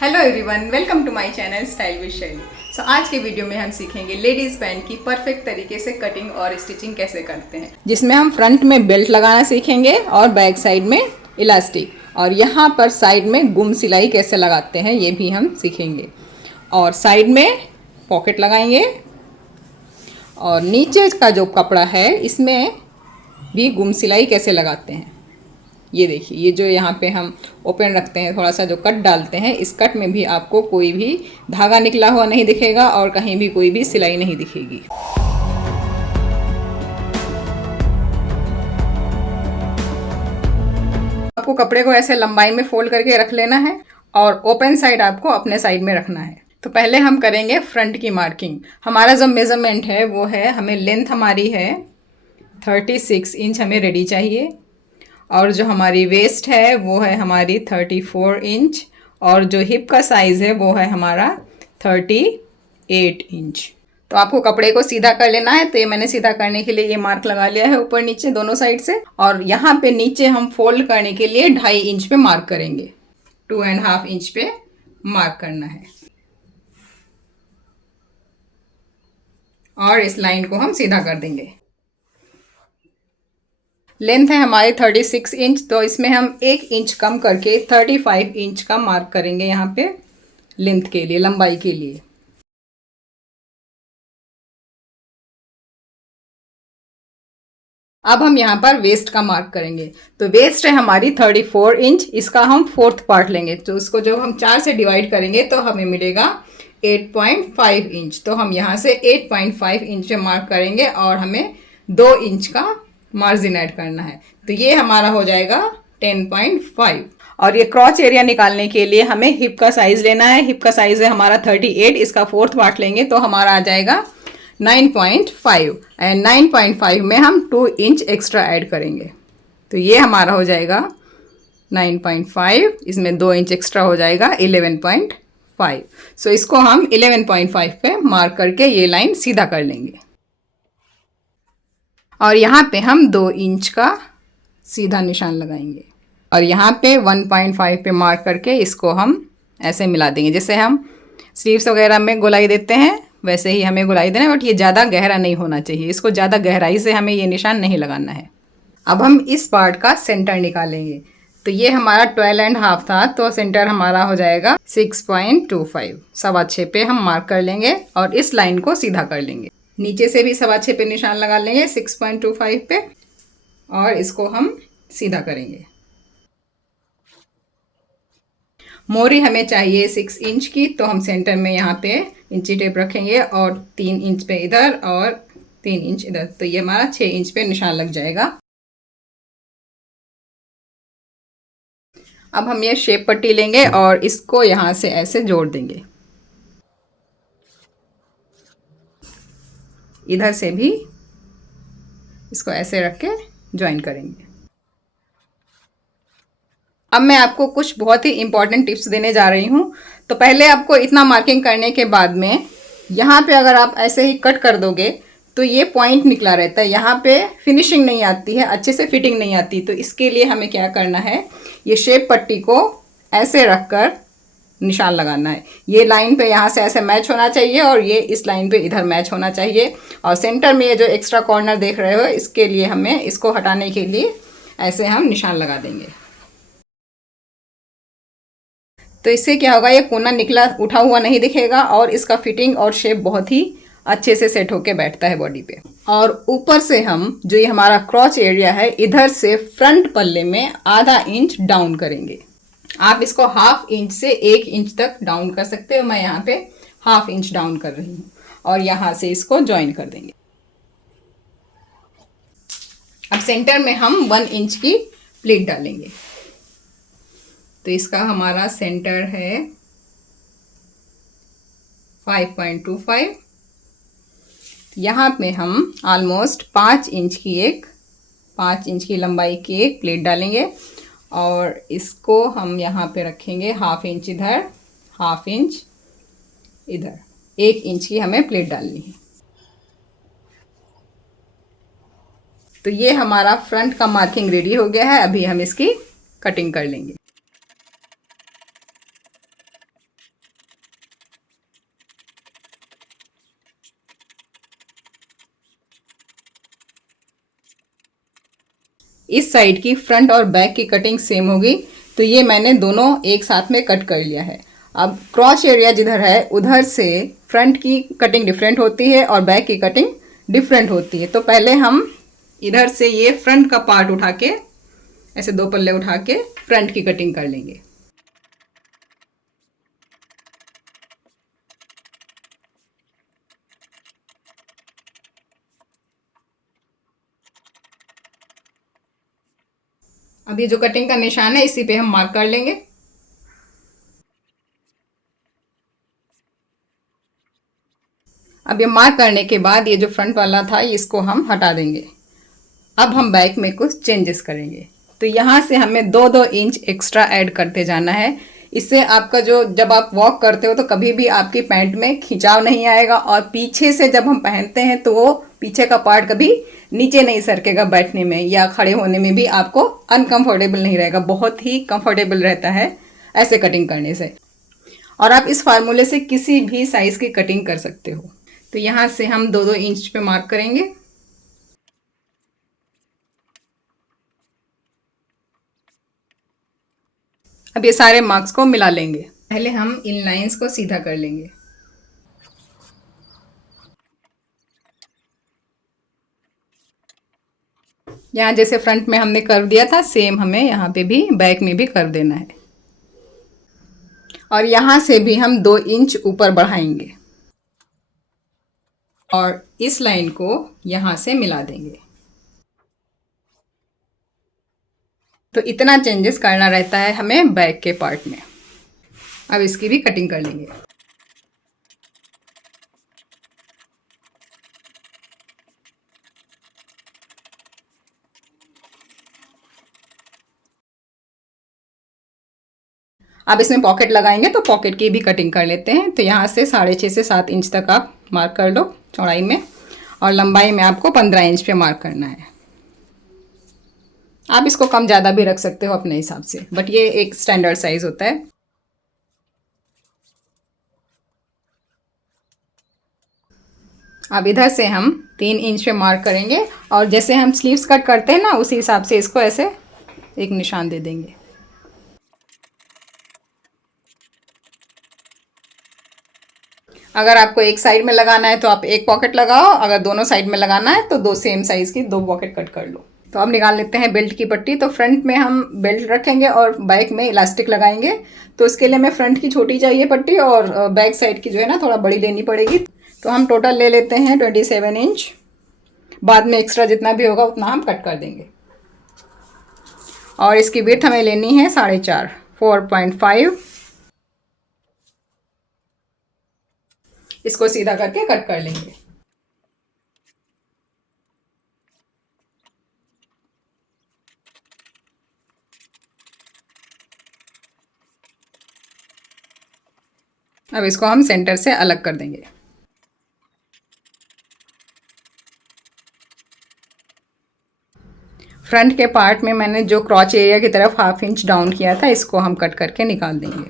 Hello everyone, welcome to my channel style with Shaili. So आज के video में हम सीखेंगे लेडीज़ पैंट की परफेक्ट तरीके से कटिंग और स्टिचिंग कैसे करते हैं, जिसमें हम फ्रंट में बेल्ट लगाना सीखेंगे और बैक साइड में इलास्टिक, और यहाँ पर साइड में गुम सिलाई कैसे लगाते हैं ये भी हम सीखेंगे। और साइड में पॉकेट लगाएंगे और नीचे का जो कपड़ा है इसमें भी गुम सिलाई कैसे लगाते हैं। ये देखिए, ये जो यहाँ पे हम ओपन रखते हैं, थोड़ा सा जो कट डालते हैं, इस कट में भी आपको कोई भी धागा निकला हुआ नहीं दिखेगा और कहीं भी कोई भी सिलाई नहीं दिखेगी। आपको कपड़े को ऐसे लंबाई में फोल्ड करके रख लेना है और ओपन साइड आपको अपने साइड में रखना है। तो पहले हम करेंगे फ्रंट की मार्किंग। हमारा जो मेजरमेंट है वो है, हमें लेंथ हमारी है 36 इंच हमें रेडी चाहिए, और जो हमारी वेस्ट है वो है हमारी 34 इंच, और जो हिप का साइज़ है वो है हमारा 38 इंच। तो आपको कपड़े को सीधा कर लेना है। तो ये मैंने सीधा करने के लिए ये मार्क लगा लिया है ऊपर नीचे दोनों साइड से, और यहाँ पे नीचे हम फोल्ड करने के लिए 2.5 इंच पे मार्क करेंगे। 2.5 इंच पे मार्क करना है और इस लाइन को हम सीधा कर देंगे। लेंथ है हमारी 36 इंच, तो इसमें हम 1 इंच कम करके 35 इंच का मार्क करेंगे यहाँ पे लेंथ के लिए, लंबाई के लिए। अब हम यहाँ पर वेस्ट का मार्क करेंगे। तो वेस्ट है हमारी 34 इंच, इसका हम 4th पार्ट लेंगे। तो इसको जब हम 4 से डिवाइड करेंगे तो हमें मिलेगा 8.5 इंच। तो हम यहाँ से 8.5 इंच पे मार्क करेंगे और हमें 2 इंच का मार्जिन ऐड करना है। तो ये हमारा हो जाएगा 10.5। और ये क्रॉच एरिया निकालने के लिए हमें हिप का साइज लेना है। हिप का साइज है हमारा 38, इसका 4th पार्ट लेंगे तो हमारा आ जाएगा 9.5, एंड 9.5 में हम 2 इंच एक्स्ट्रा ऐड करेंगे। तो ये हमारा हो जाएगा 9.5, इसमें 2 इंच एक्स्ट्रा हो जाएगा 11.5। सो इसको हम 11.5 पे मार्क करके ये लाइन सीधा कर लेंगे, और यहाँ पे हम 2 इंच का सीधा निशान लगाएंगे, और यहाँ पे 1.5 पे मार्क करके इसको हम ऐसे मिला देंगे। जैसे हम स्लीव्स वगैरह में गोलाई देते हैं वैसे ही हमें गोलाई देना है, बट ये ज़्यादा गहरा नहीं होना चाहिए। इसको ज़्यादा गहराई से हमें ये निशान नहीं लगाना है। अब हम इस पार्ट का सेंटर निकालेंगे। तो ये हमारा 12.5 था, तो सेंटर हमारा हो जाएगा 6.25। 6.25 पे हम मार्क कर लेंगे और इस लाइन को सीधा कर लेंगे। नीचे से भी 6.25 पे निशान लगा लेंगे 6.25 पे, और इसको हम सीधा करेंगे। मोरी हमें चाहिए 6 इंच की, तो हम सेंटर में यहाँ पे इंची टेप रखेंगे और 3 इंच पे इधर और 3 इंच इधर। तो ये हमारा 6 इंच पे निशान लग जाएगा। अब हम ये शेप पट्टी लेंगे और इसको यहाँ से ऐसे जोड़ देंगे। इधर से भी इसको ऐसे रख के ज्वाइन करेंगे। अब मैं आपको कुछ बहुत ही इंपॉर्टेंट टिप्स देने जा रही हूँ। तो पहले आपको इतना मार्किंग करने के बाद में यहाँ पे अगर आप ऐसे ही कट कर दोगे तो ये पॉइंट निकला रहता है, यहाँ पे फिनिशिंग नहीं आती है, अच्छे से फिटिंग नहीं आती। तो इसके लिए हमें क्या करना है, ये शेप पट्टी को ऐसे रख कर निशान लगाना है। ये लाइन पे यहाँ से ऐसे मैच होना चाहिए और ये इस लाइन पे इधर मैच होना चाहिए। और सेंटर में ये जो एक्स्ट्रा कॉर्नर देख रहे हो, इसके लिए हमें इसको हटाने के लिए ऐसे हम निशान लगा देंगे। तो इससे क्या होगा, ये कोना निकला उठा हुआ नहीं दिखेगा और इसका फिटिंग और शेप बहुत ही अच्छे से सेट होके बैठता है बॉडी पे। और ऊपर से हम जो ये हमारा क्रॉच एरिया है, इधर से फ्रंट पल्ले में आधा इंच डाउन करेंगे। आप इसको 1/2 इंच से 1 इंच तक डाउन कर सकते हो। मैं यहाँ पे 1/2 इंच डाउन कर रही हूँ, और यहाँ से इसको ज्वाइन कर देंगे। अब सेंटर में हम 1 इंच की प्लीट डालेंगे। तो इसका हमारा सेंटर है 5.25। यहाँ पे हम ऑलमोस्ट 5 इंच की लंबाई की एक प्लेट डालेंगे, और इसको हम यहाँ पे रखेंगे 1/2 इंच इधर, 1/2 इंच इधर। 1 इंच की हमें प्लेट डालनी है। तो ये हमारा फ्रंट का मार्किंग रेडी हो गया है। अभी हम इसकी कटिंग कर लेंगे। इस साइड की फ्रंट और बैक की कटिंग सेम होगी, तो ये मैंने दोनों एक साथ में कट कर लिया है। अब क्रॉच एरिया जिधर है उधर से फ्रंट की कटिंग डिफरेंट होती है और बैक की कटिंग डिफरेंट होती है। तो पहले हम इधर से ये फ्रंट का पार्ट उठा के ऐसे 2 पल्ले उठा के फ्रंट की कटिंग कर लेंगे। अब ये जो कटिंग का निशान है इसी पे हम मार्क कर लेंगे। अब ये मार्क करने के बाद ये जो फ्रंट वाला था इसको हम हटा देंगे। अब हम बैक में कुछ चेंजेस करेंगे। तो यहाँ से हमें 2-2 इंच एक्स्ट्रा ऐड करते जाना है। इससे आपका जो जब आप वॉक करते हो तो कभी भी आपकी पैंट में खिंचाव नहीं आएगा और पीछे से जब हम पहनते हैं तो वो पीछे का पार्ट कभी नीचे नहीं सरकेगा, बैठने में या खड़े होने में भी आपको अनकंफर्टेबल नहीं रहेगा, बहुत ही कंफर्टेबल रहता है ऐसे कटिंग करने से। और आप इस फार्मूले से किसी भी साइज़ की कटिंग कर सकते हो। तो यहाँ से हम 2-2 इंच पे मार्क करेंगे। अब ये सारे मार्क्स को मिला लेंगे। पहले हम इन लाइंस को सीधा कर लेंगे। यहाँ जैसे फ्रंट में हमने कर्व दिया था सेम हमें यहाँ पे भी बैक में भी कर्व देना है। और यहाँ से भी हम 2 इंच ऊपर बढ़ाएंगे और इस लाइन को यहाँ से मिला देंगे। तो इतना चेंजेस करना रहता है हमें बैक के पार्ट में। अब इसकी भी कटिंग कर लेंगे। अब इसमें पॉकेट लगाएंगे तो पॉकेट की भी कटिंग कर लेते हैं। तो यहाँ से 6.5 से 7 इंच तक आप मार्क कर लो चौड़ाई में, और लंबाई में आपको 15 इंच पे मार्क करना है। आप इसको कम ज़्यादा भी रख सकते हो अपने हिसाब से, बट ये एक स्टैंडर्ड साइज होता है। अब इधर से हम 3 इंच पे मार्क करेंगे और जैसे हम स्लीव्स कट करते हैं ना उसी हिसाब से इसको ऐसे एक निशान दे देंगे। अगर आपको एक साइड में लगाना है तो आप एक पॉकेट लगाओ, अगर दोनों साइड में लगाना है तो 2 सेम साइज़ की 2 पॉकेट कट कर लो। तो अब निकाल लेते हैं बेल्ट की पट्टी। तो फ्रंट में हम बेल्ट रखेंगे और बैक में इलास्टिक लगाएंगे। तो इसके लिए हमें फ्रंट की छोटी चाहिए पट्टी और बैक साइड की जो है ना थोड़ा बड़ी लेनी पड़ेगी। तो हम टोटल ले लेते हैं 27 इंच। बाद में एक्स्ट्रा जितना भी होगा उतना हम कट कर देंगे। और इसकी विड्थ हमें लेनी है 4.5, 4.5। इसको सीधा करके कट कर लेंगे। अब इसको हम सेंटर से अलग कर देंगे। फ्रंट के पार्ट में मैंने जो क्रॉच एरिया की तरफ 1/2 इंच डाउन किया था इसको हम कट करके निकाल देंगे।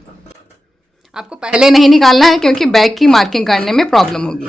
आपको पहले नहीं निकालना है क्योंकि बैक की मार्किंग करने में प्रॉब्लम होगी।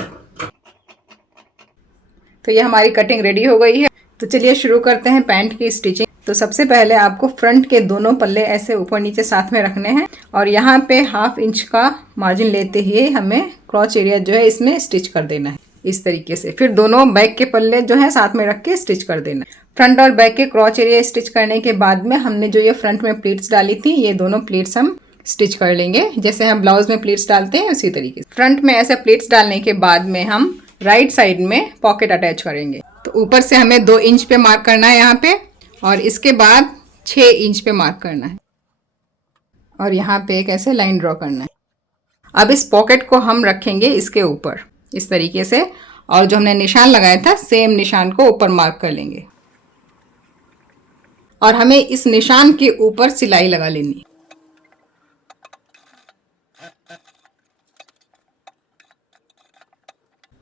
तो ये हमारी कटिंग रेडी हो गई है। तो चलिए शुरू करते हैं पैंट की स्टिचिंग। तो सबसे पहले आपको फ्रंट के दोनों पल्ले ऐसे ऊपर नीचे साथ में रखने हैं और यहाँ पे 1/2 इंच का मार्जिन लेते हुए हमें क्रॉच एरिया जो है इसमें स्टिच कर देना है इस तरीके से। फिर दोनों बैक के पल्ले जो है साथ में रख के स्टिच कर देना है। फ्रंट और बैक के क्रॉच एरिया स्टिच करने के बाद में हमने जो ये फ्रंट में प्लीट्स डाली थी ये दोनों प्लीट्स हम स्टिच कर लेंगे जैसे हम ब्लाउज में प्लीट्स डालते हैं उसी तरीके से। फ्रंट में ऐसे प्लीट्स डालने के बाद में हम राइट साइड में पॉकेट अटैच करेंगे। तो ऊपर से हमें 2 इंच पे मार्क करना है यहाँ पे, और इसके बाद 6 इंच पे मार्क करना है और यहाँ पे एक ऐसे लाइन ड्रॉ करना है। अब इस पॉकेट को हम रखेंगे इसके ऊपर इस तरीके से, और जो हमने निशान लगाया था सेम निशान को ऊपर मार्क कर लेंगे और हमें इस निशान के ऊपर सिलाई लगा लेनी।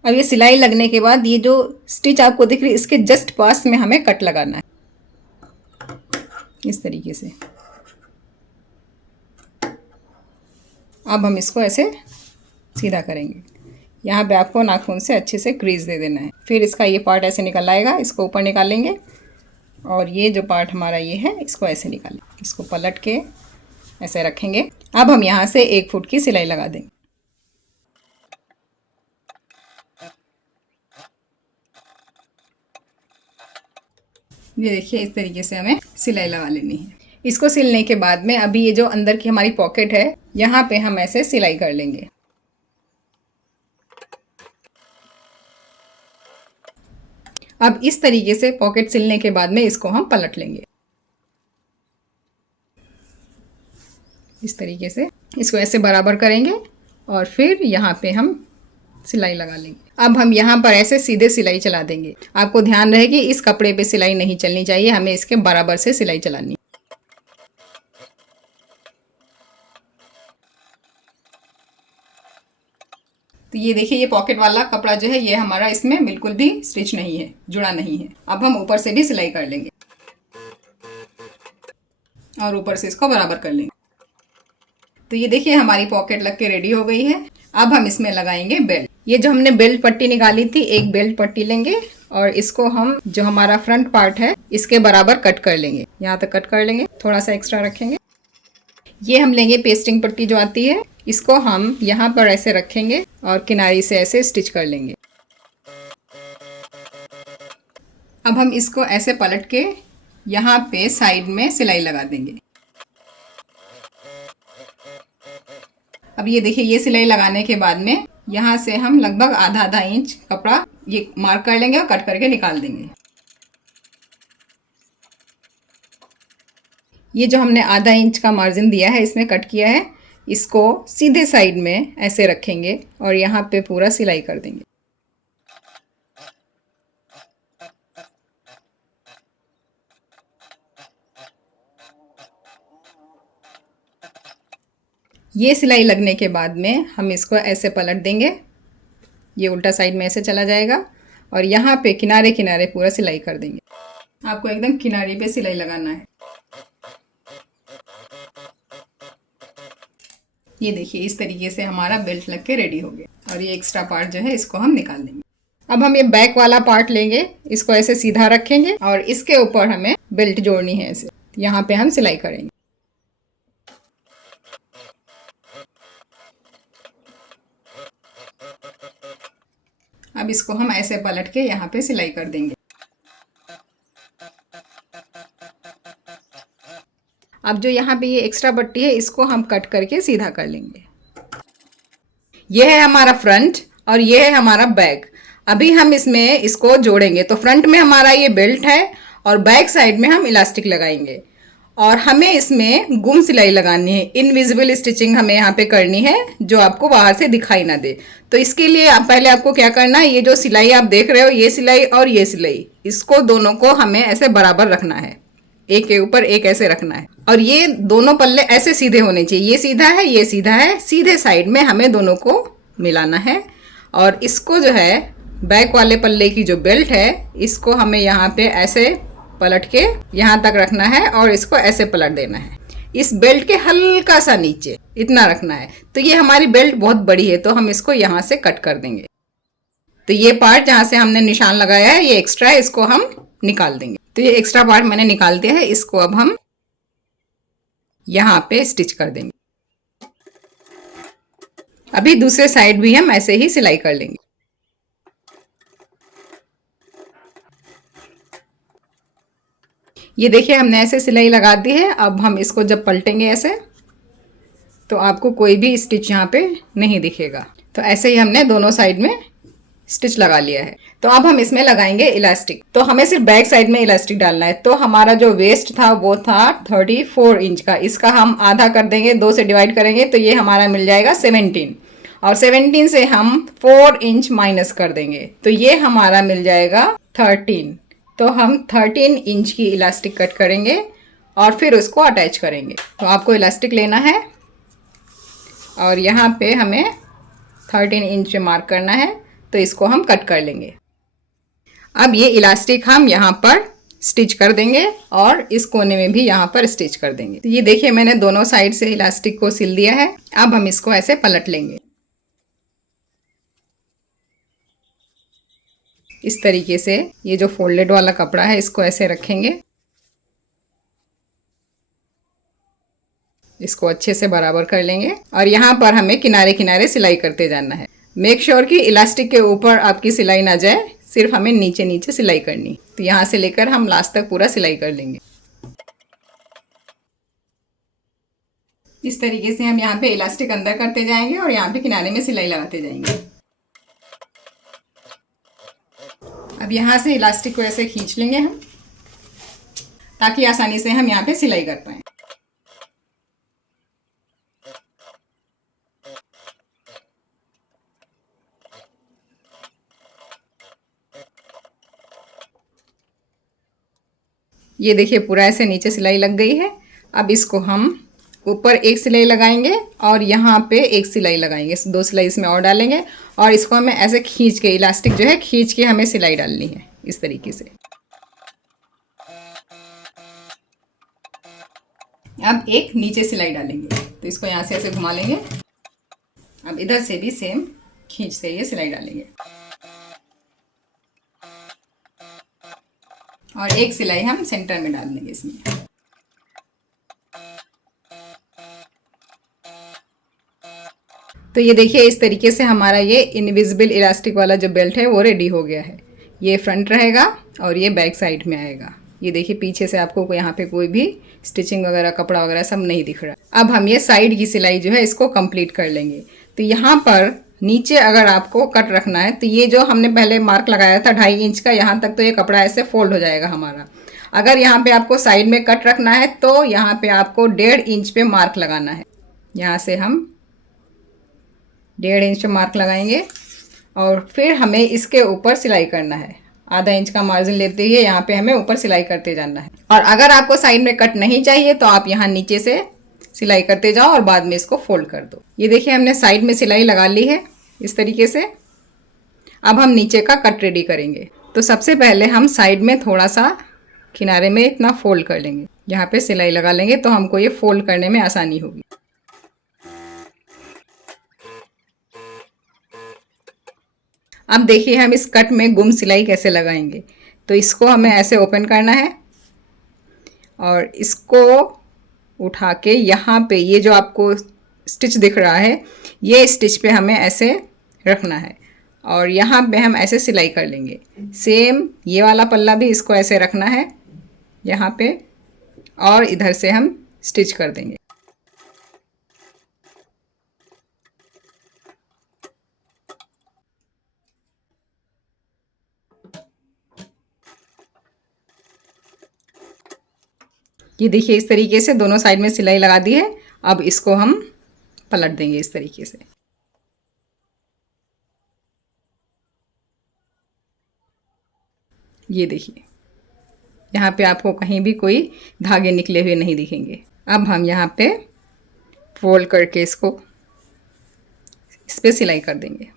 अब ये सिलाई लगने के बाद ये जो स्टिच आपको दिख रही है इसके जस्ट पास में हमें कट लगाना है इस तरीके से। अब हम इसको ऐसे सीधा करेंगे। यहाँ पे आपको नाखून से अच्छे से क्रीज दे देना है। फिर इसका ये पार्ट ऐसे निकल आएगा, इसको ऊपर निकालेंगे और ये जो पार्ट हमारा ये है इसको ऐसे निकालें, इसको पलट के ऐसे रखेंगे। अब हम यहाँ से 1 फुट की सिलाई लगा देंगे। ये देखिए इस तरीके से हमें सिलाई लगा लेनी है। इसको सिलने के बाद में अभी ये जो अंदर की हमारी पॉकेट है यहाँ पे हम ऐसे सिलाई कर लेंगे। अब इस तरीके से पॉकेट सिलने के बाद में इसको हम पलट लेंगे। इस तरीके से इसको ऐसे बराबर करेंगे और फिर यहाँ पे हम सिलाई लगा लेंगे। अब हम यहाँ पर ऐसे सीधे सिलाई चला देंगे। आपको ध्यान रहे कि इस कपड़े पे सिलाई नहीं चलनी चाहिए, हमें इसके बराबर से सिलाई चलानी। तो ये देखिए ये पॉकेट वाला कपड़ा जो है ये हमारा इसमें बिल्कुल भी स्टिच नहीं है, जुड़ा नहीं है। अब हम ऊपर से भी सिलाई कर लेंगे और ऊपर से इसको बराबर कर लेंगे। तो ये देखिए हमारी पॉकेट लग के रेडी हो गई है। अब हम इसमें लगाएंगे बेल्ट। ये जो हमने बेल्ट पट्टी निकाली थी, एक बेल्ट पट्टी लेंगे और इसको हम जो हमारा फ्रंट पार्ट है इसके बराबर कट कर लेंगे। यहाँ तक कट कर लेंगे, थोड़ा सा एक्स्ट्रा रखेंगे। ये हम लेंगे पेस्टिंग पट्टी जो आती है, इसको हम यहाँ पर ऐसे रखेंगे और किनारी से ऐसे स्टिच कर लेंगे। अब हम इसको ऐसे पलट के यहाँ पे साइड में सिलाई लगा देंगे। अब ये देखिए ये सिलाई लगाने के बाद में यहाँ से हम लगभग आधा आधा इंच कपड़ा ये मार्क कर लेंगे और कट करके निकाल देंगे। ये जो हमने आधा इंच का मार्जिन दिया है इसमें कट किया है, इसको सीधे साइड में ऐसे रखेंगे और यहाँ पे पूरा सिलाई कर देंगे। ये सिलाई लगने के बाद में हम इसको ऐसे पलट देंगे, ये उल्टा साइड में ऐसे चला जाएगा और यहाँ पे किनारे किनारे पूरा सिलाई कर देंगे। आपको एकदम किनारे पे सिलाई लगाना है। ये देखिए इस तरीके से हमारा बेल्ट लग के रेडी हो गया और ये एक्स्ट्रा पार्ट जो है इसको हम निकाल देंगे। अब हम ये बैक वाला पार्ट लेंगे, इसको ऐसे सीधा रखेंगे और इसके ऊपर हमें बेल्ट जोड़नी है। ऐसे यहाँ पे हम सिलाई करेंगे। अब इसको हम ऐसे पलट के यहाँ पे सिलाई कर देंगे। अब जो यहाँ पे ये एक्स्ट्रा पट्टी है इसको हम कट करके सीधा कर लेंगे। ये है हमारा फ्रंट और ये है हमारा बैक। अभी हम इसमें इसको जोड़ेंगे। तो फ्रंट में हमारा ये बेल्ट है और बैक साइड में हम इलास्टिक लगाएंगे और हमें इसमें गुम सिलाई लगानी है। इनविजिबल स्टिचिंग हमें यहाँ पे करनी है जो आपको बाहर से दिखाई ना दे। तो इसके लिए पहले आपको क्या करना है, ये जो सिलाई आप देख रहे हो ये सिलाई और ये सिलाई, इसको दोनों को हमें ऐसे बराबर रखना है, एक के ऊपर एक ऐसे रखना है और ये दोनों पल्ले ऐसे सीधे होने चाहिए। ये सीधा है, ये सीधा है, सीधे साइड में हमें दोनों को मिलाना है। और इसको जो है बैक वाले पल्ले की जो बेल्ट है इसको हमें यहाँ पे ऐसे पलट के यहाँ तक रखना है और इसको ऐसे पलट देना है। इस बेल्ट के हल्का सा नीचे इतना रखना है। तो ये हमारी बेल्ट बहुत बड़ी है तो हम इसको यहाँ से कट कर देंगे। तो ये पार्ट जहाँ से हमने निशान लगाया है ये एक्स्ट्रा है, इसको हम निकाल देंगे। तो ये एक्स्ट्रा पार्ट मैंने निकाल दिया है, इसको अब हम यहाँ पे स्टिच कर देंगे। अभी दूसरे साइड भी हम ऐसे ही सिलाई कर लेंगे। ये देखिए हमने ऐसे सिलाई लगा दी है। अब हम इसको जब पलटेंगे ऐसे तो आपको कोई भी स्टिच यहाँ पे नहीं दिखेगा। तो ऐसे ही हमने दोनों साइड में स्टिच लगा लिया है। तो अब हम इसमें लगाएंगे इलास्टिक। तो हमें सिर्फ बैक साइड में इलास्टिक डालना है। तो हमारा जो वेस्ट था वो था 34 इंच का, इसका हम आधा कर देंगे, 2 से डिवाइड करेंगे तो ये हमारा मिल जाएगा 17 और 17 से हम 4 इंच माइनस कर देंगे तो ये हमारा मिल जाएगा 13। तो हम 13 इंच की इलास्टिक कट करेंगे और फिर उसको अटैच करेंगे। तो आपको इलास्टिक लेना है और यहाँ पे हमें 13 इंच पे मार्क करना है तो इसको हम कट कर लेंगे। अब ये इलास्टिक हम यहाँ पर स्टिच कर देंगे और इस कोने में भी यहाँ पर स्टिच कर देंगे। तो ये देखिए मैंने दोनों साइड से इलास्टिक को सिल दिया है। अब हम इसको ऐसे पलट लेंगे। इस तरीके से ये जो फोल्डेड वाला कपड़ा है इसको ऐसे रखेंगे इसको अच्छे से बराबर कर लेंगे और यहाँ पर हमें किनारे किनारे सिलाई करते जाना है। मेक श्योर कि इलास्टिक के ऊपर आपकी सिलाई ना जाए, सिर्फ हमें नीचे नीचे सिलाई करनी। तो यहाँ से लेकर हम लास्ट तक पूरा सिलाई कर लेंगे। इस तरीके से हम यहाँ पे इलास्टिक अंदर करते जाएंगे और यहाँ पे किनारे में सिलाई लगाते जाएंगे। अब यहाँ से इलास्टिक को ऐसे खींच लेंगे हम, ताकि आसानी से हम यहाँ पे सिलाई कर पाएँ। ये देखिए पूरा ऐसे नीचे सिलाई लग गई है। अब इसको हम ऊपर एक सिलाई लगाएंगे और यहाँ पे एक सिलाई लगाएंगे, 2 सिलाई इसमें और डालेंगे और इसको हमें ऐसे खींच के, इलास्टिक जो है खींच के हमें सिलाई डालनी है इस तरीके से। अब एक नीचे सिलाई डालेंगे, तो इसको यहाँ से ऐसे घुमा लेंगे। अब इधर से भी सेम खींच से ये सिलाई डालेंगे और एक सिलाई हम सेंटर में डाल देंगे इसमें। तो ये देखिए इस तरीके से हमारा ये इनविजिबल इलास्टिक वाला जो बेल्ट है वो रेडी हो गया है। ये फ्रंट रहेगा और ये बैक साइड में आएगा। ये देखिए पीछे से आपको यहाँ पे कोई भी स्टिचिंग वगैरह, कपड़ा वगैरह सब नहीं दिख रहा। अब हम ये साइड की सिलाई जो है इसको कंप्लीट कर लेंगे। तो यहाँ पर नीचे अगर आपको कट रखना है तो ये जो हमने पहले मार्क लगाया था 2.5 इंच का, यहाँ तक तो ये कपड़ा ऐसे फोल्ड हो जाएगा हमारा। अगर यहाँ पे आपको साइड में कट रखना है तो यहाँ पे आपको 1.5 इंच पे मार्क लगाना है। यहाँ से हम 1.5 इंच पे मार्क लगाएंगे और फिर हमें इसके ऊपर सिलाई करना है। आधा इंच का मार्जिन लेते हुए यहाँ पे हमें ऊपर सिलाई करते जाना है। और अगर आपको साइड में कट नहीं चाहिए तो आप यहाँ नीचे से सिलाई करते जाओ और बाद में इसको फोल्ड कर दो। ये देखिए हमने साइड में सिलाई लगा ली है इस तरीके से। अब हम नीचे का कट रेडी करेंगे। तो सबसे पहले हम साइड में थोड़ा सा किनारे में इतना फोल्ड कर लेंगे, यहाँ पे सिलाई लगा लेंगे तो हमको ये फोल्ड करने में आसानी होगी। अब देखिए हम इस कट में गुम सिलाई कैसे लगाएंगे। तो इसको हमें ऐसे ओपन करना है और इसको उठा के यहाँ पे ये जो आपको स्टिच दिख रहा है ये स्टिच पे हमें ऐसे रखना है और यहाँ पे हम ऐसे सिलाई कर लेंगे। सेम ये वाला पल्ला भी इसको ऐसे रखना है यहाँ पे और इधर से हम स्टिच कर देंगे। ये देखिए इस तरीके से दोनों साइड में सिलाई लगा दी है। अब इसको हम पलट देंगे इस तरीके से। ये देखिए यहाँ पे आपको कहीं भी कोई धागे निकले हुए नहीं दिखेंगे। अब हम यहाँ पे फोल्ड करके इसको इस पे सिलाई कर देंगे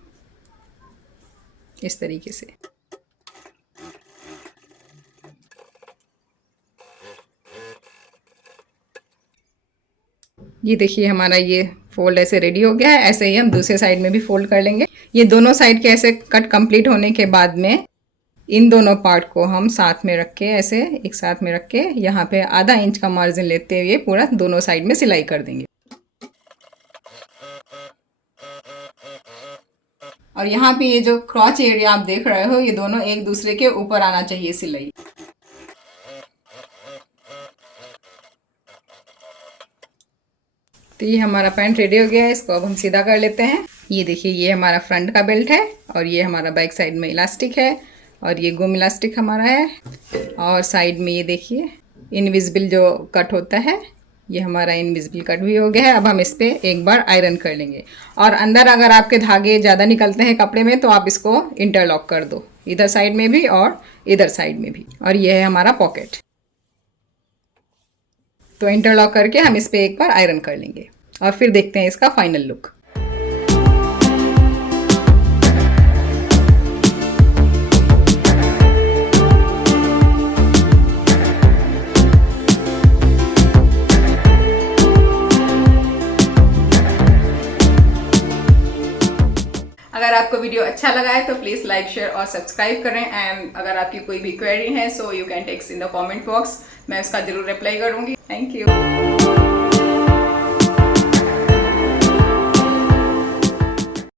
इस तरीके से। ये देखिए हमारा ये फोल्ड ऐसे रेडी हो गया है। ऐसे ही हम दूसरे साइड में भी फोल्ड कर लेंगे। ये दोनों साइड के ऐसे कट कंप्लीट होने के बाद में इन दोनों पार्ट को हम साथ में रख के, ऐसे एक साथ में रख के यहाँ पे आधा इंच का मार्जिन लेते हुए पूरा दोनों साइड में सिलाई कर देंगे। और यहाँ पे ये जो क्रॉच एरिया आप देख रहे हो ये दोनों एक दूसरे के ऊपर आना चाहिए सिलाई। तो ये हमारा पैंट रेडी हो गया है। इसको अब हम सीधा कर लेते हैं। ये देखिए ये हमारा फ्रंट का बेल्ट है और ये हमारा बैक साइड में इलास्टिक है और ये गुम इलास्टिक हमारा है और साइड में ये देखिए इनविजिबल जो कट होता है ये हमारा इनविजिबल कट भी हो गया है। अब हम इस पर एक बार आयरन कर लेंगे और अंदर अगर आपके धागे ज़्यादा निकलते हैं कपड़े में तो आप इसको इंटरलॉक कर दो, इधर साइड में भी और इधर साइड में भी। और ये है हमारा पॉकेट। तो इंटरलॉक करके हम इस पर एक बार आयरन कर लेंगे और फिर देखते हैं इसका फाइनल लुक। अगर आपको वीडियो अच्छा लगा है तो प्लीज़ लाइक, शेयर और सब्सक्राइब करें। एंड अगर आपकी कोई भी क्वेरी है so you can text in the comment box, मैं उसका जरूर रिप्लाई करूँगी। Thank you.